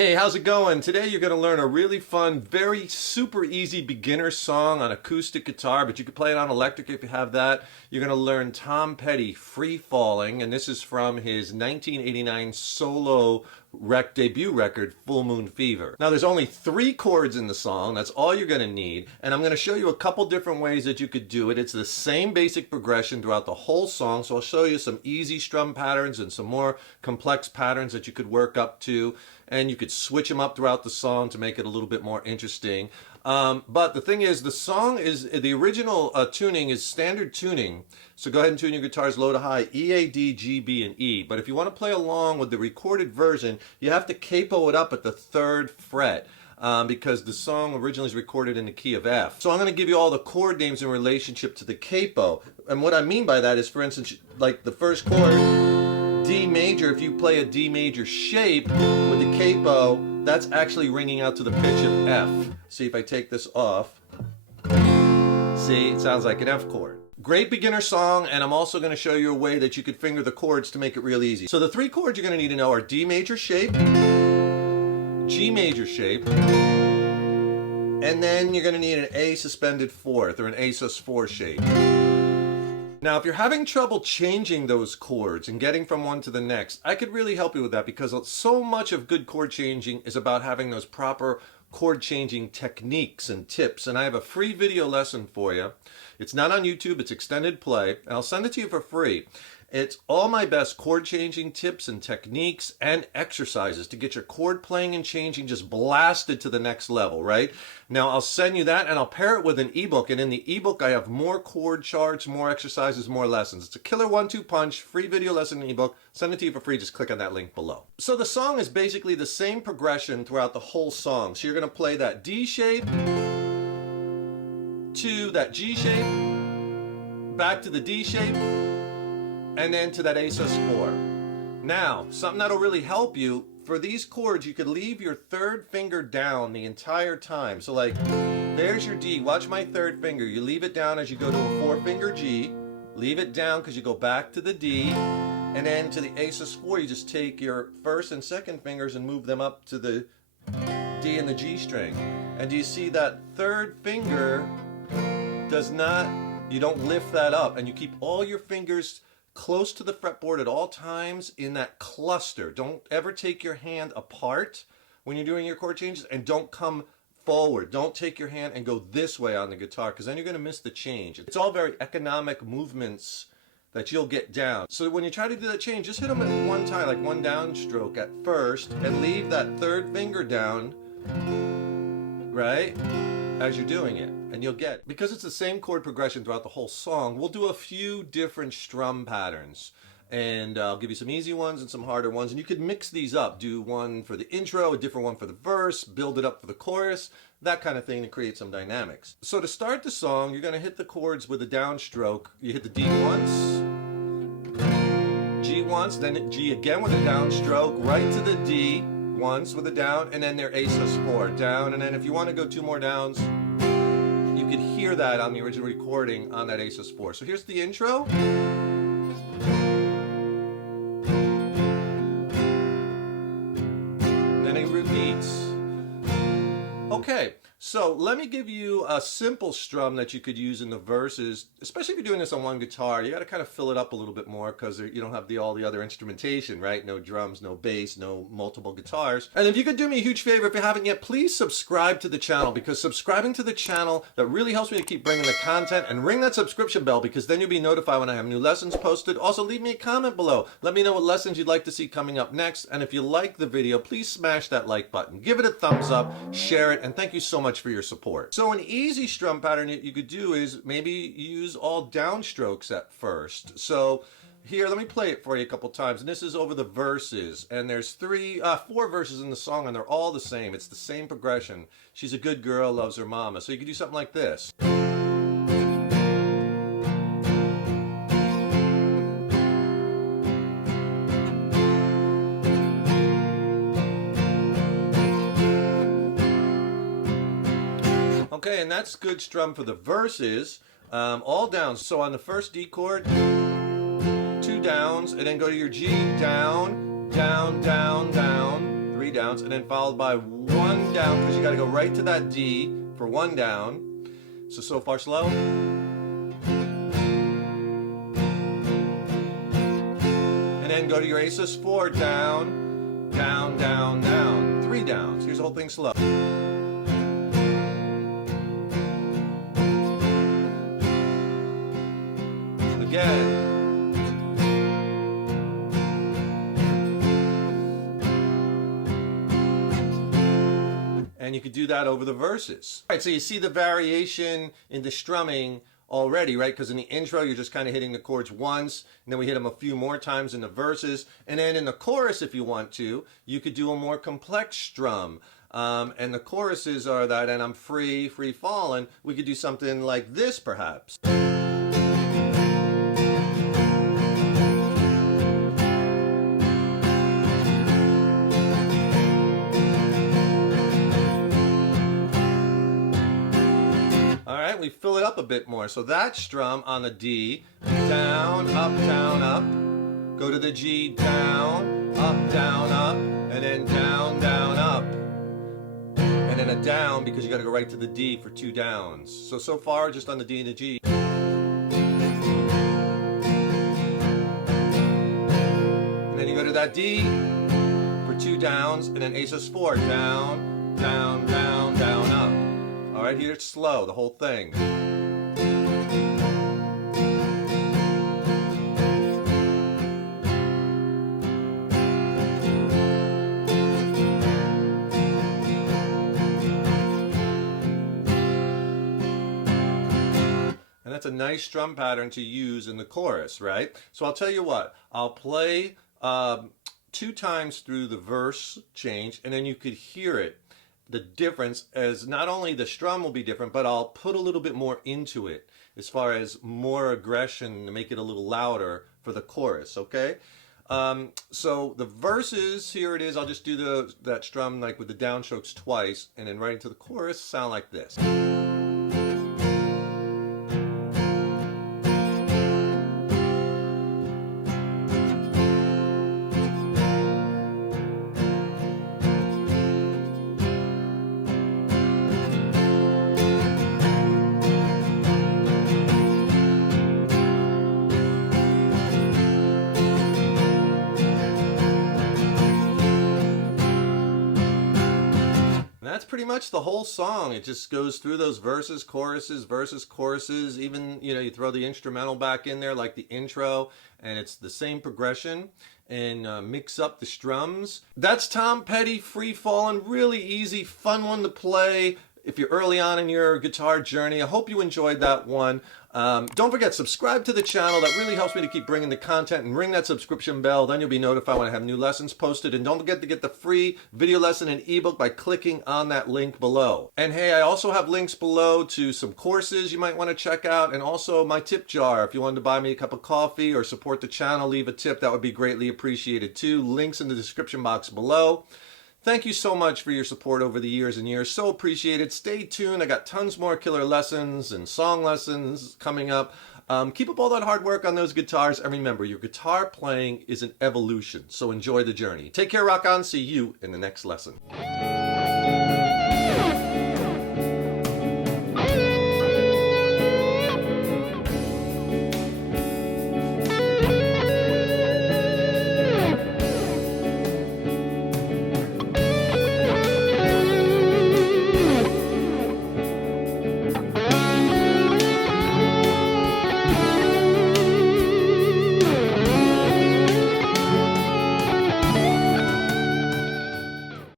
Hey, how's it going? Today you're going to learn a really fun, very super easy beginner song on acoustic guitar, but you can play it on electric if you have that. You're going to learn Tom Petty, Free Falling, and this is from his 1989 solo debut record, Full Moon Fever. Now there's only 3 chords in the song, that's all you're going to need, and I'm going to show you a couple different ways that you could do it. It's the same basic progression throughout the whole song, so I'll show you some easy strum patterns and some more complex patterns that you could work up to, and you could switch them up throughout the song to make it a little bit more interesting. But the thing is, the song is, the original tuning is standard tuning. So go ahead and tune your guitars low to high, E, A, D, G, B, and E. But if you want to play along with the recorded version, you have to capo it up at the 3rd fret. Because the song originally is recorded in the key of F. So I'm going to give you all the chord names in relationship to the capo. And what I mean by that is, for instance, like the first chord, D major, if you play a D major shape with the capo, that's actually ringing out to the pitch of F. See, if I take this off, see, it sounds like an F chord. Great beginner song, and I'm also going to show you a way that you could finger the chords to make it real easy. So the 3 chords you're going to need to know are D major shape, G major shape, and then you're going to need an A suspended 4th or an A sus4 shape. Now, if you're having trouble changing those chords and getting from one to the next, I could really help you with that, because so much of good chord changing is about having those proper chord changing techniques and tips. And I have a free video lesson for you. It's not on YouTube, it's extended play, and I'll send it to you for free. It's all my best chord changing tips and techniques and exercises to get your chord playing and changing just blasted to the next level, right? Now I'll send you that, and I'll pair it with an ebook, and in the ebook I have more chord charts, more exercises, more lessons. It's a killer 1-2 punch, free video lesson ebook. Send it to you for free, just click on that link below. So the song is basically the same progression throughout the whole song. So you're going to play that D shape to that G shape, back to the D shape, and then to that A sus4. Now, something that'll really help you, for these chords, you could leave your 3rd finger down the entire time. So like, there's your D, watch my 3rd finger. You leave it down as you go to a 4-finger G, leave it down because you go back to the D, and then to the A sus4, you just take your 1st and 2nd fingers and move them up to the D and the G string. And do you see that 3rd finger does not, you don't lift that up, and you keep all your fingers close to the fretboard at all times in that cluster. Don't ever take your hand apart when you're doing your chord changes, and don't come forward. Don't take your hand and go this way on the guitar, because then you're going to miss the change. It's all very economic movements that you'll get down. So when you try to do that change, just hit them at one time, like one downstroke at first, and leave that 3rd finger down, right, as you're doing it. And you'll get, because it's the same chord progression throughout the whole song, we'll do a few different strum patterns. And I'll give you some easy ones and some harder ones. And you could mix these up. Do one for the intro, a different one for the verse, build it up for the chorus, that kind of thing to create some dynamics. So to start the song, you're going to hit the chords with a downstroke. You hit the D once, G once, then G again with a downstroke, right to the D once with a down, and then their A sus4 down. And then if you want to go 2 more downs, you could hear that on the original recording on that A sus4. So here's the intro. And then it repeats. Okay, so let me give you a simple strum that you could use in the verses, especially if you're doing this on one guitar. You got to kind of fill it up a little bit more, because you don't have all the other instrumentation, right? No drums, no bass, no multiple guitars. And if you could do me a huge favor, if you haven't yet, please subscribe to the channel, because subscribing to the channel, that really helps me to keep bringing the content, and ring that subscription bell, because then you'll be notified when I have new lessons posted. Also, leave me a comment below. Let me know what lessons you'd like to see coming up next. And if you like the video, please smash that like button. Give it a thumbs up, share it, and thank you so much for your support. So an easy strum pattern that you could do is maybe use all downstrokes at first. So here, let me play it for you a couple times. And this is over the verses. And there's 4 verses in the song, and they're all the same. It's the same progression. She's a good girl, loves her mama. So you could do something like this. Okay, and that's good strum for the verses, all downs. So on the first D chord, 2 downs, and then go to your G, down, down, down, down, 3 downs, and then followed by 1 down, because you got to go right to that D for 1 down. So far slow. And then go to your A sus4, down, down, down, down. 3 downs. Here's the whole thing slow. Again. And you could do that over the verses. All right, so you see the variation in the strumming already, right? Because in the intro, you're just kind of hitting the chords once, and then we hit them a few more times in the verses. And then in the chorus, if you want to, you could do a more complex strum. And the choruses are that, and I'm free, free fallin'. We could do something like this, perhaps. We fill it up a bit more. So that strum on the D, down, up, go to the G, down, up, and then down, down, up. And then a down because you got to go right to the D for 2 downs. So far just on the D and the G. And then you go to that D for 2 downs, and then A sus4, down, down, down, down, up. All right, here it's slow, the whole thing. And that's a nice strum pattern to use in the chorus, right? So I'll tell you what, I'll play 2 times through the verse change, and then you could hear it. The difference as not only the strum will be different, but I'll put a little bit more into it as far as more aggression to make it a little louder for the chorus, okay? So the verses, here it is. I'll just do that strum like with the downstrokes twice, and then right into the chorus sound like this. That's pretty much the whole song. It just goes through those verses, choruses, even, you throw the instrumental back in there like the intro, and it's the same progression, and mix up the strums. That's Tom Petty, Free Fallin', really easy, fun one to play if you're early on in your guitar journey. I hope you enjoyed that one. Don't forget, subscribe to the channel. That really helps me to keep bringing the content, and ring that subscription bell. Then you'll be notified when I have new lessons posted. And don't forget to get the free video lesson and ebook by clicking on that link below. And hey, I also have links below to some courses you might want to check out, and also my tip jar. If you wanted to buy me a cup of coffee or support the channel, leave a tip. That would be greatly appreciated too. Links in the description box below. Thank you so much for your support over the years and years. So appreciated. Stay tuned. I got tons more killer lessons and song lessons coming up. Keep up all that hard work on those guitars. And remember, your guitar playing is an evolution. So enjoy the journey. Take care, rock on. See you in the next lesson.